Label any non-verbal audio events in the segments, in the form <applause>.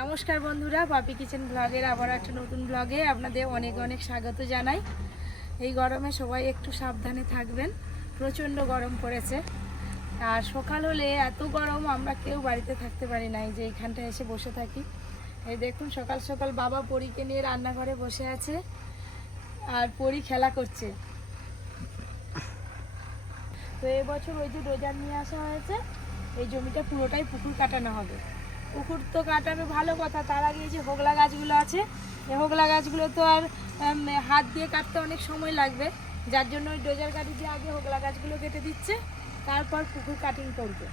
নমস্কার বন্ধুরা, পাপি কিচেন ব্লগের আবার একটা নতুন ব্লগে আপনাদের অনেক অনেক স্বাগত জানাই। এই গরমে সবাই একটু সাবধানে থাকবেন, প্রচণ্ড গরম পড়েছে। আর সকাল হলে এত গরম, আমরা কেউ বাড়িতে থাকতে পারি না যে এইখানটায় এসে বসে থাকি। এই দেখুন, সকাল সকাল বাবা পরীকে নিয়ে রান্নাঘরে বসে আছে আর পরী খেলা করছে। তো এবছর ওই যে ডোজার নিয়ে আসা হয়েছে, এই জমিটা পুরোটাই পুকুর কাটানো হবে। পুকুর তো কাটাবে, ভালো কথা। তার আগে যে হোগলা গাছগুলো আছে হোগলা গাছগুলো তো আর হাত দিয়ে কাটতে অনেক সময় লাগবে। যার জন্য ওই ডোজার গাড়ি দিয়ে আগে হোগলা গাছগুলো কেটে দিচ্ছে, তারপর পুকুর কাটিং করবে।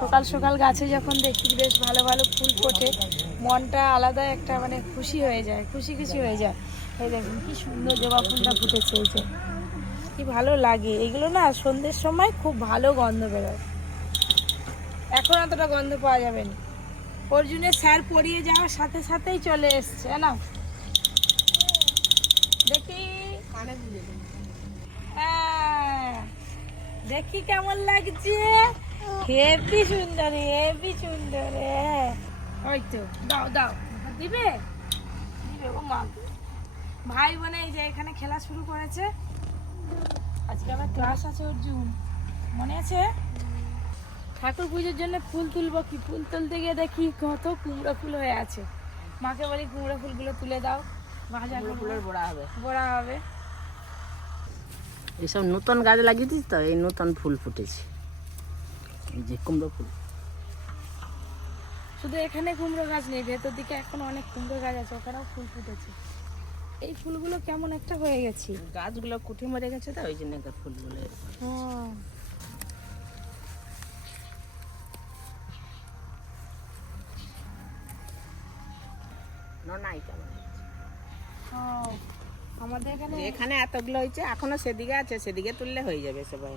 সকাল সকাল গাছে যখন দেখি বেশ ভালো ভালো ফুল ফোটে, মনটা আলাদা একটা মানে খুশি হয়ে যায়, খুশি খুশি হয়ে যায়। এই দেখুন, কি সুন্দর জবা ফুলটা ফুটেছে এই যে। কি ভালো লাগে। এগুলো না সন্ধ্যের সময় খুব ভালো গন্ধ বেরোয়। এখন অতটা গন্ধ পাওয়া যাবে না। অর্জুনের স্যার পড়িয়ে যাওয়ার সাথে সাথেই চলে এসছে না? দেখি। হ্যাঁ, দেখি কেমন লাগছে। হেভি সুন্দর হেভি সুন্দর। ওই তো দাও দাও। দিবে? দিবে ও মা। ভাই বোনে এই যে এখানে খেলা শুরু করেছে। আজকে আমার ক্লাস আছে অর্জুন। মনে আছে? ঠাকুর পুজোর জন্য ফুল তুলবো কি? ফুল তুলতে গিয়ে দেখি কত কুমড়ো ফুল হয়ে আছে। মাকে বলি কুমড়ো ফুলগুলো তুলে দাও। ভাজা। ফুলের বড়া হবে। বড়া হবে। এইসব নতুন গাছ লাগিয়েছিস তো? এই নতুন ফুল ফুটেছে। এই যে কুমড়ো ফুল। শুধু এখানে কুমড়ো গাছ নেই ভেতর দিকে এখন অনেক কুমড়ো গাছ আছে ওখানেও ফুল ফুটেছে। এই ফুলগুলো কেমন একটা হয়ে গেছে। গাছগুলো কুঠি মরে গেছে তো ওই জন্য ফুলগুলো। হ্যাঁ। ননাই কেমন আমাদের এখানে এখানে এতগুলো হয়েছে এখনও সেদিকে আছে সেদিকে তুললে হয়ে যাবে সবাই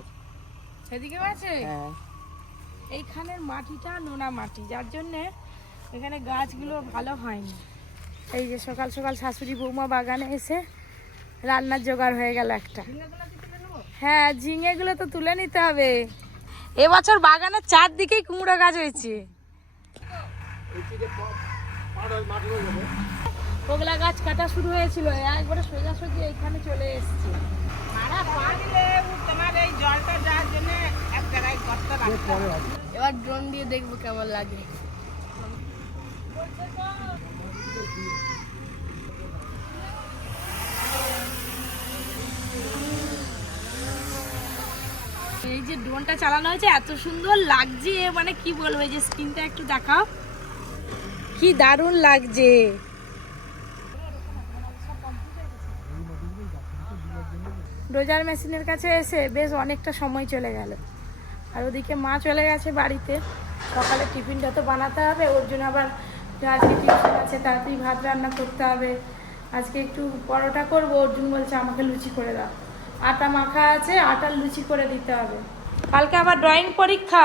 আছে? হ্যাঁ। এইখানের মাটিটা নোনা মাটি যার জন্যে এখানে গাছগুলো ভালো হয়নি। এই যে সকাল সকাল শাশুড়ি বৌমা বাগানে এসে রান্নার জোগাড় হয়ে গেল একটা। হ্যাঁ ঝিঙেগুলো তো তুলে নিতে হবে। এবছর বাগানের চারদিকেই কুমড়ো গাছ হয়েছে। ওগুলা গাছ কাটা শুরু হয়েছিল। একবারে সোজাসুজি এইখানে চলে এসছে। এবার ড্রোন দিয়ে দেখব কেমন লাগে। এই যে ড্রোনটা চালানো হয়েছে, এত সুন্দর লাগছে মানে কি বলব, এই যে স্ক্রিনটা একটু দেখাও। কি দারুণ লাগছে। ডোজার মেশিনের কাছে এসে বেশ অনেকটা সময় চলে গেল। আর ওদিকে মা চলে গেছে বাড়িতে। সকালে টিফিনটা তো বানাতে হবে, ওর জন্য আবার আজকে টিফিন আছে তাড়াতাড়ি ভাত রান্না করতে হবে। আজকে একটু পরোটা করব অর্জুন বলছে আমাকে লুচি করে দাও। আটা মাখা আছে, আটার লুচি করে দিতে হবে। কালকে আবার ড্রয়িং পরীক্ষা।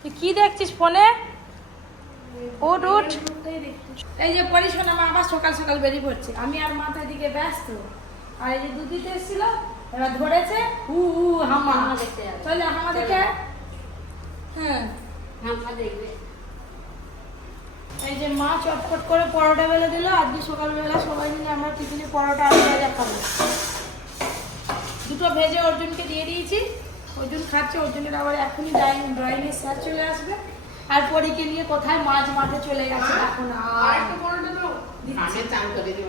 তুই কি দেখছিস ফোনে উঠ উঠ। এই যে পরিশোনা মা আবার সকাল সকাল বেরিয়ে পড়ছে। আমি আর মাথা দিকে ব্যস্ত। আর এই যে দুদিতে এসেছিল এবার ধরেছে হু হু হামা। চলে হামা দেখে। হ্যাঁ। এই যে মা চটপট করে পরোটা বেলে দিল আজকে সকালবেলা সবাই মিলে আমরা টিফিনে পরোটা আলু ভাজা খাব। দুটো ভেজে অর্জুনকে দিয়ে দিয়েছি। অর্জুন খাচ্ছে অর্জুনের আবার এখনই ড্রয়িং ড্রয়িংয়ের স্যার চলে আসবে। আর পরীকে নিয়ে কোথায় মাঝ মাঠে চলে গেছে এখন আর আমি চান করে দিব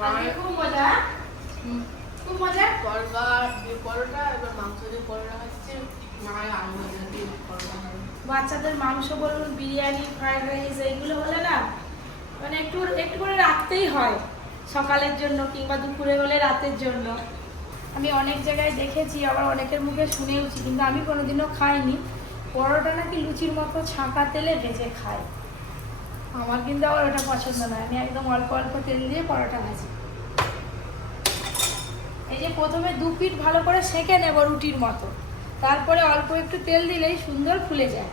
আজকে খুব মজা হ্যাঁ? খুব মজা? পরোটা দিয়ে পরোটা এবার মাংস দিয়ে পরোটা হচ্ছে মায়ের আলু দিয়ে পরোটা বাচ্চাদের মাংস বলুন বিরিয়ানি ফ্রাইড রাইস এইগুলো হলে না মানে একটু একটু করে রাখতেই হয় সকালের জন্য কিংবা দুপুরে হলে রাতের জন্য। আমি অনেক জায়গায় দেখেছি আবার অনেকের মুখে শুনেওছি কিন্তু আমি কোনোদিনও খাইনি। পরোটা নাকি লুচির মতো ছাঁকা তেলে ভেজে খায়। আমার কিন্তু আবার ওটা পছন্দ নয় আমি একদম অল্প অল্প তেল দিয়ে পরোটা ভাজি। এই যে প্রথমে দু পিঠ ভালো করে সেঁকে নেব রুটির মতো। তারপরে অল্প একটু তেল দিলেই সুন্দর ফুলে যায়।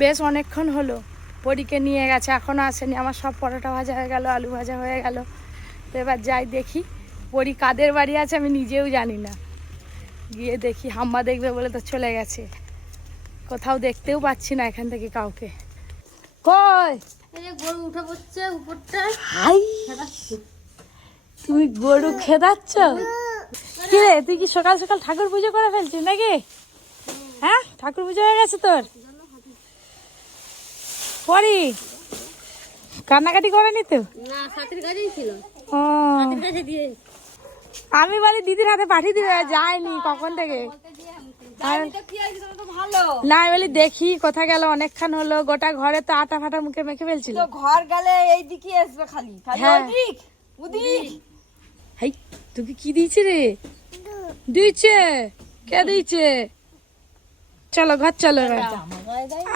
বেশ অনেকক্ষণ হলো। পরীকে নিয়ে গেছে এখনও আসেনি। আমার সব পরোটা ভাজা হয়ে গেল, আলু ভাজা হয়ে গেল। তো এবার যাই দেখি। পরি কাদের বাড়ি আছে আমি নিজেও জানি না। গিয়ে দেখি হাম্মা দেখবে বলে তো চলে গেছে। কোথাও দেখতেও পাচ্ছি না এখান থেকে কাউকে। কই? গরু উঠে পড়ছে উপরটায়। তুমি গরু খেদাচ্ছ? কি রে তুই কি সকাল সকাল ঠাকুর পুজো করে ফেলছিস নাকি? হ্যাঁ? ঠাকুর পুজো হয়ে গেছে তোর? পরি কান্নাকাটি করেনি তো? না সাথের কাছেই ছিল। ও। সাথের কাছে দিয়ে আমি বলি দিদির হাতে পাঠিয়ে দিবে যায়নি কখন থেকে? না বলি দেখি কোথা গেল অনেকক্ষণ হলো গোটা ঘরে তো আটা ফাটা মুখে মেখে ফেলছিল। ঘর গেলে এই দিকে আসবে খালি হ্যাঁ। হাই তোকে কি দিয়েছে রে? দিয়েছে। কে দিয়েছে? চলো ঘর চলো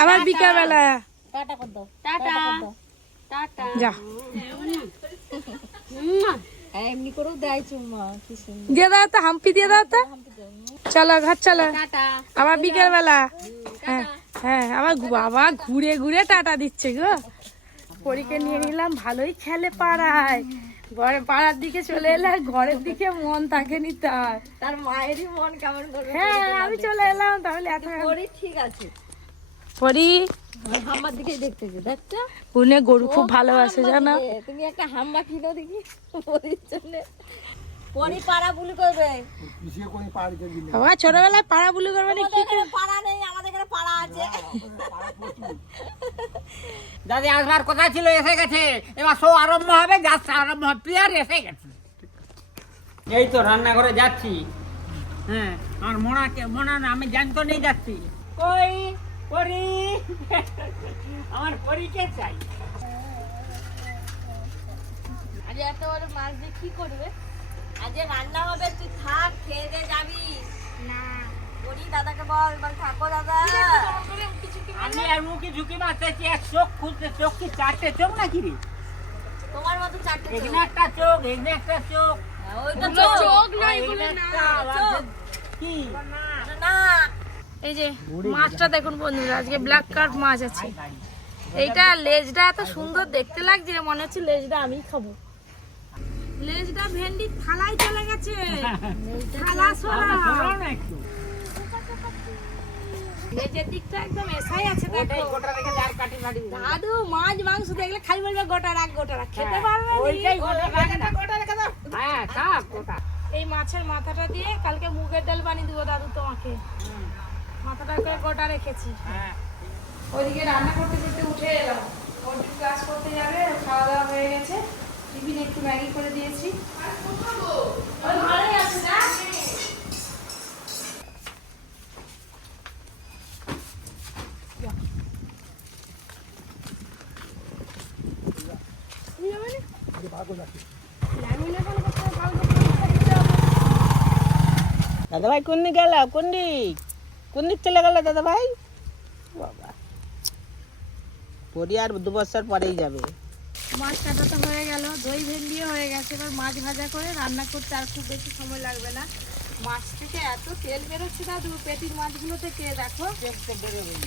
আবার বিকাল বেলা টাটা। যা এমনি করেও দেয় চুম্মা দিয়ে দাও তো হাম্পি দিয়ে দাও তো। চলো ঘর চলো। আবার বিকেল বেলা হ্যাঁ হ্যাঁ আবার বাবা ঘুরে ঘুরে টাটা দিচ্ছে গো। পরীকে নিয়ে নিলাম ভালোই খেলে পাড়ায়। ঘরে পাড়ার দিকে চলে এলে ঘরের দিকে মন থাকেনি তার। তার মায়েরই মন কেমন করবে হ্যাঁ আমি চলে এলাম তাহলে এত ঠিক আছে। পরি। হাম্মার দিকেই দেখতেছে দেখছ উনি গরু খুব ভালোবাসে জানো? তুমি একটা হাম্মা কিনো দেখি পরির জন্য। পরি পাড়া বুলি করবে। বাবা ছোটবেলায় পাড়া বুলি করবে না এখানে পাড়া নেই আমাদের এখানে পাড়া আছে। দাদি আসবার কথা ছিল? এসে গেছে। এবার শো আরম্ভ হবে আরম্ভ হবে। প্লেয়ার এসে গেছে। এই তো রান্নাঘরে যাচ্ছি। হ্যাঁ আমার মোনাকে মোনা না আমি জানতো নেই যাচ্ছি। কই? পরি। আমার পরীকে চাই। আজ এত বড় মাছ দিয়ে কি করবে? আজ রান্না হবে তুই থাক খেয়ে দিয়ে যাবি। না। বলি দাদাকে বল বল থাকো দাদা। আমি আর মুখে ঝুঁকি মারতেছি এক চোখ খুলতে চোখ কি চারটে চোখ নাকি রে? তোমার মতো চারটে চোখ। এখানে একটা চোখ এখানে একটা চোখ। ওইটা চোখ। চোখ না, এগুলো না এই যে মাছটা দেখুন বন্ধুরা আজকে ব্ল্যাক কার্প মাছ আছে। এইটা লেজটা এত সুন্দর দেখতে লাগছে মনে হচ্ছে লেজটা আমি খাব। লেজটা ভেন্ডি থালায় চলে গেছে। <laughs> থালা সরা আমার শোনাও না একটু। লেজের দিকটা একদম এসাই আছে দেখো। গোটা রেখে যার কাটি ফাটি দাদু মাছ মাংস দেখলে খাই বলবে গোটা রাখ গোটা রাখ। খেতে পারবে হ্যাঁ, ওইটাই গোটা রেখে। দাও গোটা রেখে দাও। হ্যাঁ গোটা। এই মাছের মাথাটা দিয়ে কালকে মুগের ডাল বানিয়ে দেবো দাদু তোমাকে। মাথাটা করে গোটা রেখেছি। হ্যাঁ। ওইদিকে রান্না করতে করতে উঠে এলাম। অর্জুন কাজ করতে যাবে খাওয়া দাওয়া হয়ে গেছে। টিফিন একটু ম্যাগি করে দিয়েছি। দাদা ভাই কোন দিক গেল? কোন দিক কোন দিক চলে গেল দাদা ভাই? বাবা। পরি আর দু বছর পরেই যাবে। মাছ কাটা তো হয়ে গেল দই ভেন্ডিও হয়ে গেছে এবার মাছ ভাজা করে রান্না করতে আর খুব বেশি সময় লাগবে না। মাছ থেকে এত তেল বেরোচ্ছে দাদু পেটির মাছগুলো থেকে দেখো?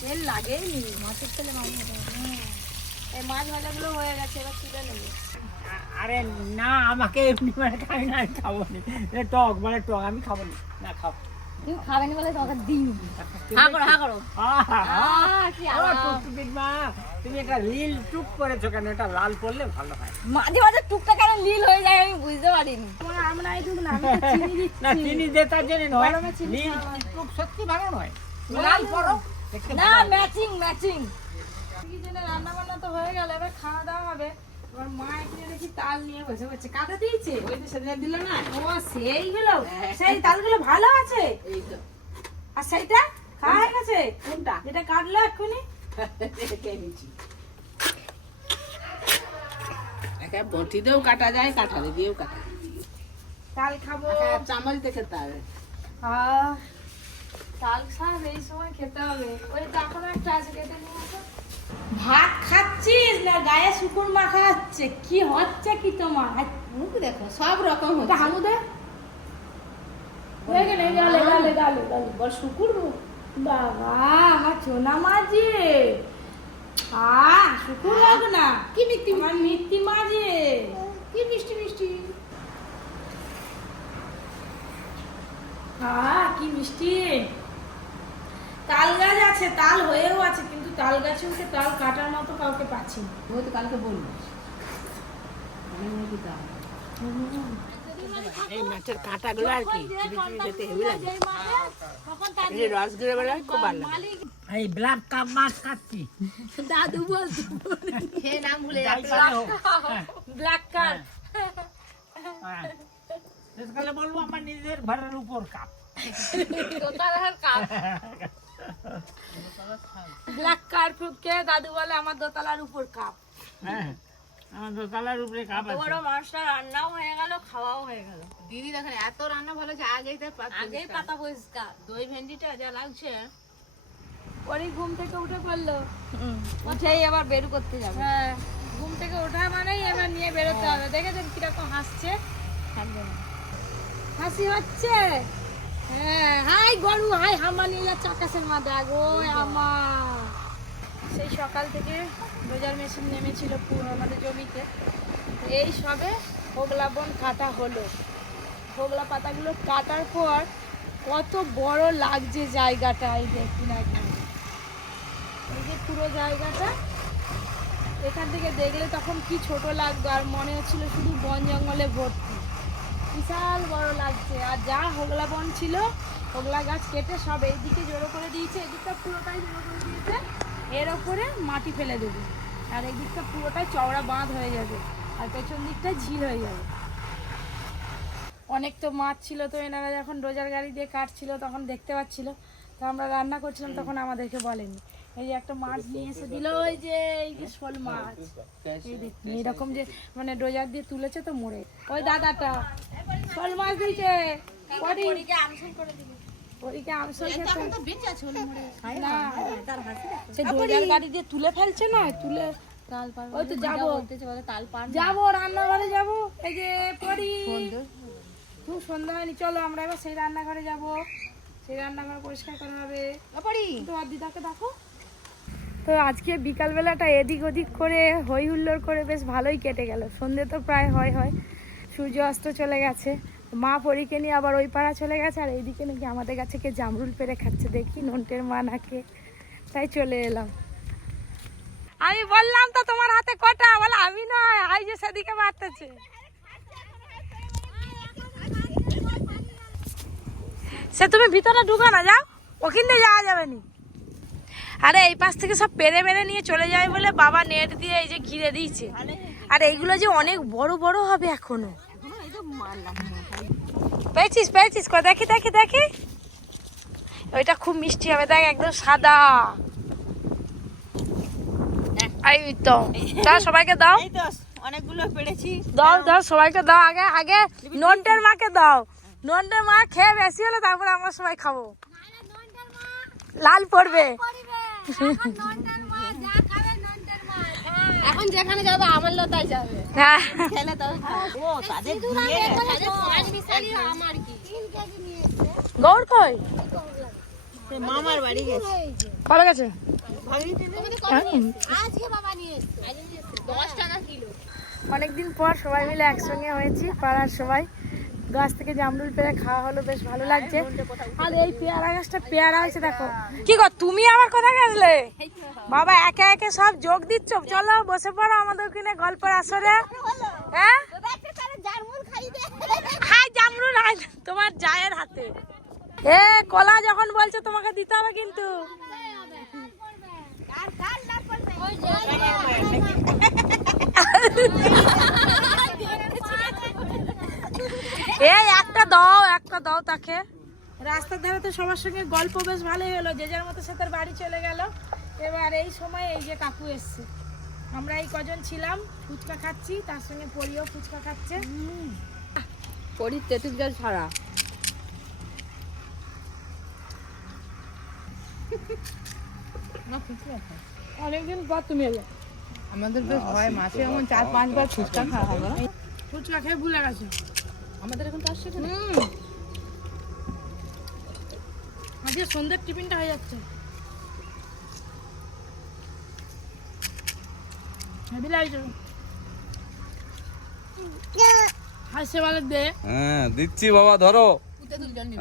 তেল লাগেই নি। মাছের তেলে মাছ হুম। এই মাছ ভাজাগুলো হয়ে গেছে এবার তুলে নেব। আরে না আমাকে এমনি মানে খাই না আমি খাব না। টক মানে টক আমি খাব না। না খাব তুমি খাবেন বলে তোমাকে দিন হা করো হা করো। আহা, আহ, কি ও আরাম। টুকটুকির মা তুমি একটা নীল টুক করেছ কেন? এটা লাল করলে ভালো হয়। মাঝে মাঝে টুকটা কেন নীল হয়ে যায় আমি বুঝতে পারিনি। তোমার আমরা এই না <laughs> না চিনি তার জন্য নয়। টুক সত্যি ভালো নয়। লাল করো না ম্যাচিং ম্যাচিং রান্না বান্না তো হয়ে গেল এবার খাওয়া দাওয়া হবে। এবার মা এখানে দেখি তাল নিয়ে বসে বসে কাঁদা দিয়েছে। ওই যে সেদিন দিল না ও সেইগুলো সেই তালগুলো ভালো আছে? এই তো। আর সেইটা খাওয়া গেছে? কোনটা? যেটা কাটলো এক্ষুনি? একে বটি দিয়েও কাটা যায় কাঁঠালি দিয়েও কাটা যায়। তাল খাব। চামচ হবে। আহ, তাল শাক এই সময় খেতে হবে। ওই তো এখনও একটা আছে কেটে নিয়ে আসো। ভাত? না গায়ে শুকুর মাখা হচ্ছে কি হচ্ছে কি তোমার? মুখ দেখো সব রকম হচ্ছে। হামু দে দেখে নে গালে গালে গালে গালে। বল শুকুর বাবা আমার চোনা মাঝি। আ শুকুর লাগ না? কি মিষ্টি আমার মিষ্টি? মাঝি। কি মিষ্টি মিষ্টি? আহ কি মিষ্টি? তাল গাছ আছে তাল হয়েও আছে কিন্তু তাল গাছে উঠে তাল কাটার মতো কাউকে পাচ্ছি না। ও তো কালকে বলব এই মাছের কাঁটাগুলো আর কি চিবি চিবি খেতে হেভি লাগে। এই রসগুলো বেলায় খুব ভালো লাগে। এই ব্ল্যাক কাপ মাছ কাটছি দাদু বলতো নাম ভুলে। হ্যাঁ, ব্ল্যাক কার হ্যাঁ। বলব আমার নিজের ঘরের উপর কাপ। <laughs> ব্ল্যাক কার ফুটকে দাদু বলে আমার দোতলার উপর কাপ। হ্যাঁ আমার দোতলার উপরে কাপ আছে। বড় মাছটা রান্নাও হয়ে গেল খাওয়াও হয়ে গেল। দিদি দেখেন এত রান্না ভালো যে আগেই তার আগেই পাতা পরিষ্কার। দই ভেন্ডিটা যা লাগছে পরে ঘুম থেকে উঠে পড়ল। উঠেই আবার বের করতে যাবে। হ্যাঁ ঘুম থেকে ওঠা মানেই এবার নিয়ে বেরোতে হবে। দেখেছেন কীরকম হাসছে? হাসি হচ্ছে? হ্যাঁ হাই গরু হাই হামা নিয়ে যাচ্ছে আকাশের মাথা গো আমার সেই সকাল থেকে রোজার মেশিন নেমেছিল পুরো আমাদের জমিতে। এই সবে হোগলা বন কাটা হলো। হোগলা পাতাগুলো কাটার পর কত বড় লাগছে জায়গাটা এই দেখুন একদম এই যে পুরো জায়গাটা। এখান থেকে দেখলে তখন কি ছোট লাগতো আর মনে হচ্ছিল শুধু বন জঙ্গলে ভর্তি। বিশাল বড় লাগছে। আর যা হোগলা বন ছিল, হোগলা গাছ কেটে সব এইদিকে জড়ো করে দিয়েছে, এদিকটা পুরোটাই জড়ো করে দিয়েছে। এর ওপরে মাটি ফেলে দেবে। আর এই দিকটা পুরোটাই চওড়া বাঁধ হয়ে যাবে। আর পেছন দিকটা ঝিল হয়ে যাবে। অনেক তো মাছ ছিল তো, এনারা যখন রোজার গাড়ি দিয়ে কাটছিল, তখন দেখতে পাচ্ছিল। তো আমরা রান্না করছিলাম, তখন আমাদেরকে বলেনি। এই যে একটা মাছ নিয়ে এসে দিল ওই যে এই যে শোল মাছ। এই দেখুন এইরকম যে মানে রোজার দিয়ে তুলেছে তো মোড়ে। ওই দাদাটা শোল মাছ দিয়েছে। তুলে ফেলছে না? তুলে ওই তো যাব। যাব রান্নাঘরে যাব। এই যে পরি। খুব সন্ধ্যা হয়নি চলো আমরা এবার সেই রান্নাঘরে যাব। সেই রান্নাঘর পরিষ্কার করা হবে। তো আর দিদাকে দেখো তো আজকে বিকালবেলাটা এদিক ওদিক করে হই হুল্লোড় করে বেশ ভালোই কেটে গেল। সন্ধে তো প্রায় হয় হয়। সূর্য অস্ত চলে গেছে। মা পরীকে নিয়ে আবার ওই পাড়া চলে গেছে, আর এইদিকে নাকি আমাদের কাছে কে জামরুল পেরে খাচ্ছে। দেখি নন্টের মা নাকে। তাই চলে এলাম। আমি বললাম তো তোমার হাতে কটা, বলে আমি নয়, আই যে সেদিকে মারতেছে। সে তুমি ভিতরে ঢুকো না, যাও। ওখানে যাওয়া যাবে নি। আরে এই পাশ থেকে সব পেরে মেরে নিয়ে চলে যাবে বলে বাবা নেট দিয়ে এই যে ঘিরে দিয়েছে। আর এইগুলো যে অনেক বড় বড় হবে এখনও। পেয়েছিস পেয়েছিস? কো দেখি দেখি দেখি। ওইটা খুব মিষ্টি হবে দেখ একদম সাদা। এই তো। দাও সবাইকে দাও। এই অনেকগুলো পেরেছি। দাও দাও। সবাইকে দাও। আগে আগে নন্টের মাকে দাও। নন্টের মা খেয়ে বেশি হলে তারপরে আমরা সবাই খাব। লাল পড়বে। এখন যেখানে যাবে আমার লতাই যাবে। হ্যাঁ। খেলে তো। ও তাদের দিয়ে আমার কি? গৌর কই? মামার বাড়ি গেছে। ভালো গেছে? কিলো। অনেকদিন পর সবাই মিলে একসঙ্গে হয়েছি পাড়ার সবাই। গাছ থেকে জামরুল পেড়ে খাওয়া হলো, বেশ ভালো লাগছে। আর এই পেয়ারা গাছটা পেয়ারা হয়েছে, দেখো। কি গো, তুমি আবার কোথায় গেছলে বাবা, একে একে সব যোগ দিচ্ছ? চলো, বসে পড়ো আমাদের ওখানে গল্পের আসরে। হ্যাঁ? খাই তোমার জায়ের হাতে। এ, কলা যখন বলছো, তোমাকে দিতে হবে কিন্তু এই একটা দাও একটা দাও তাকে। রাস্তার ধারে তো সবার সঙ্গে গল্প বেশ ভালোই হলো। যে যার মতো সে তার বাড়ি চলে গেল। এবার এই সময় এই যে কাকু এসছে। আমরা এই কজন ছিলাম ফুচকা খাচ্ছি তার সঙ্গে পরিও ফুচকা খাচ্ছে। পরি তেঁতুল জল ছাড়া অনেকদিন পর তুমি এলে। আমাদের বেশ হয় মাসে এমন চার পাঁচবার ফুচকা খাওয়া হবে ফুচকা খেয়ে ভুলে গেছে? আমাদের এখন তো আসছে হুম। আজকে সন্ধ্যের টিফিনটা হয়ে যাচ্ছে। হেবি হাসে বলে দে। হ্যাঁ দিচ্ছি বাবা ধরো।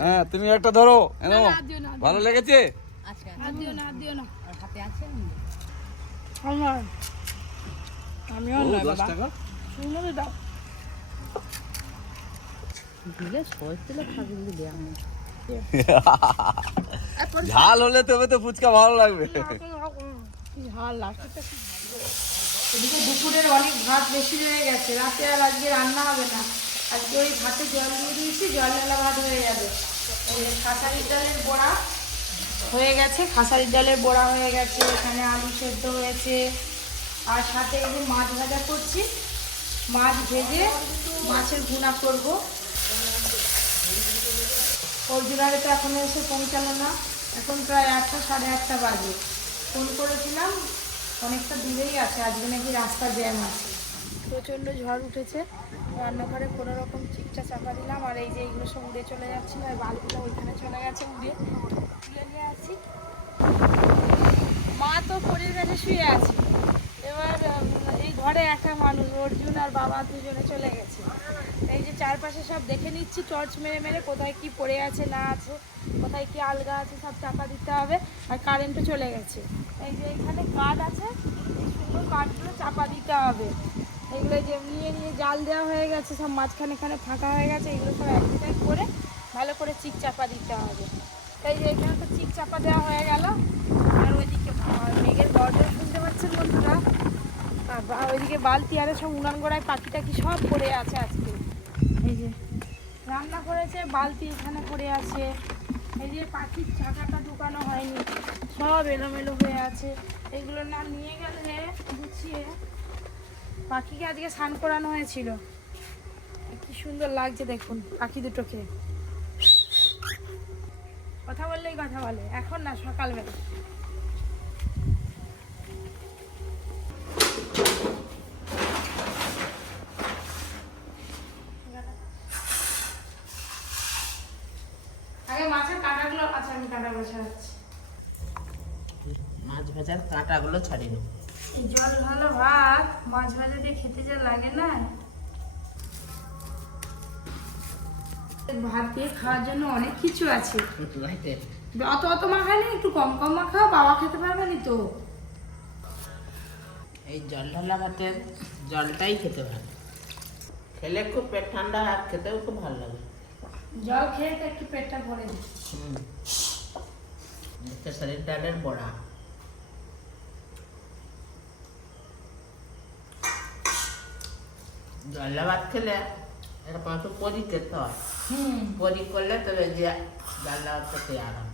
হ্যাঁ তুমি একটা ধরো। না, না, না, ভালো লেগেছে? আচ্ছা। না না। আমিও বাবা। দাও দিলে সহজ দিলে খাবে দিলে আমি <laughs> ঝাল হলে তবে তো ফুচকা ভালো লাগবে। ঝাল এদিকে দুপুরের অনেক ভাত বেশি রয়ে গেছে রাতে আর আজকে রান্না হবে না। আজকে ওই ভাতে জল দিয়ে দিয়েছি জল ঢালা ভাত হয়ে যাবে। খাসারির ডালের বড়া হয়ে গেছে খাসারির ডালের বড়া হয়ে গেছে এখানে আলু সেদ্ধ হয়েছে। আর সাথে এই যে মাছ ভাজা করছি মাছ ভেজে মাছের গুণা করব। অর্জুনারে তো এখনও এসে পৌঁছালো না। এখন প্রায় আটটা, সাড়ে আটটা বাজে। ফোন করেছিলাম, অনেকটা দূরেই আছে, আজকে নাকি রাস্তা জ্যাম আছে। প্রচণ্ড ঝড় উঠেছে, রান্নাঘরে কোনো রকম চিকটা চাপা দিলাম, আর এই যে এইগুলো সব উড়ে চলে যাচ্ছিল, আর বালগুলো ওইখানে চলে গেছে উড়ে। তুলে নিয়ে আসি। মা তো পরের কাছে শুয়ে আছে। এবার ঘরে একটা মানুষ, অর্জুন আর বাবা দুজনে চলে গেছে। এই যে চারপাশে সব দেখে নিচ্ছি, টর্চ মেরে মেরে কোথায় কি পড়ে আছে, না আছে, কোথায় কি আলগা আছে, সব চাপা দিতে হবে আর কারেন্টও চলে গেছে। এই যে এখানে কাঠ আছে সুন্দর কাঠগুলো চাপা দিতে হবে। এগুলো যে নিয়ে নিয়ে জাল দেওয়া হয়ে গেছে, সব মাঝখানে এখানে ফাঁকা হয়ে গেছে, এগুলো সব এক করে ভালো করে চিক চাপা দিতে হবে। তাই যে এখানে তো চিক চাপা দেওয়া হয়ে গেল। আর ওইদিকে মেঘের গর্জন শুনতে পাচ্ছেন বন্ধুরা? আর ওইদিকে বালতি আরে সব উনান গোড়ায় পাখি টাকি সব পড়ে আছে আজকে। এই যে, রান্না করেছে, বালতি এখানে পড়ে আছে। এই যে পাখির চাকাটা ঢুকানো হয়নি। সব এলোমেলো হয়ে আছে। এগুলো না নিয়ে গেলে গুছিয়ে। পাখিকে আজকে স্নান করানো হয়েছিল। কি সুন্দর লাগছে দেখুন, পাখি দুটোকে। কথা বললেই কথা বলে, এখন না সকালবেলা। মাছ ভাজার কাঁটাগুলো ছাড়িয়ে নেব এই জল ভালো ভাত মাছ ভাজা দিয়ে খেতে যা লাগে না। ভাত দিয়ে খাওয়ার জন্য অনেক কিছু আছে। অত অত মাখা নেই একটু কম কম মাখাও বাবা খেতে পারবে না তো। এই জল ঢালা ভাতের জলটাই খেতে ভালো। খেলে খুব পেট ঠান্ডা আর খেতেও খুব ভালো লাগে। জল খেয়ে তো একটু পেটটা ভরে দিই হুম। খেসারির ডালের বড়া জল্লা ভাত খেলে এরকম একটু পরি খেতে হয় হুম পরি করলে তবে যে জানলা খেতে আরাম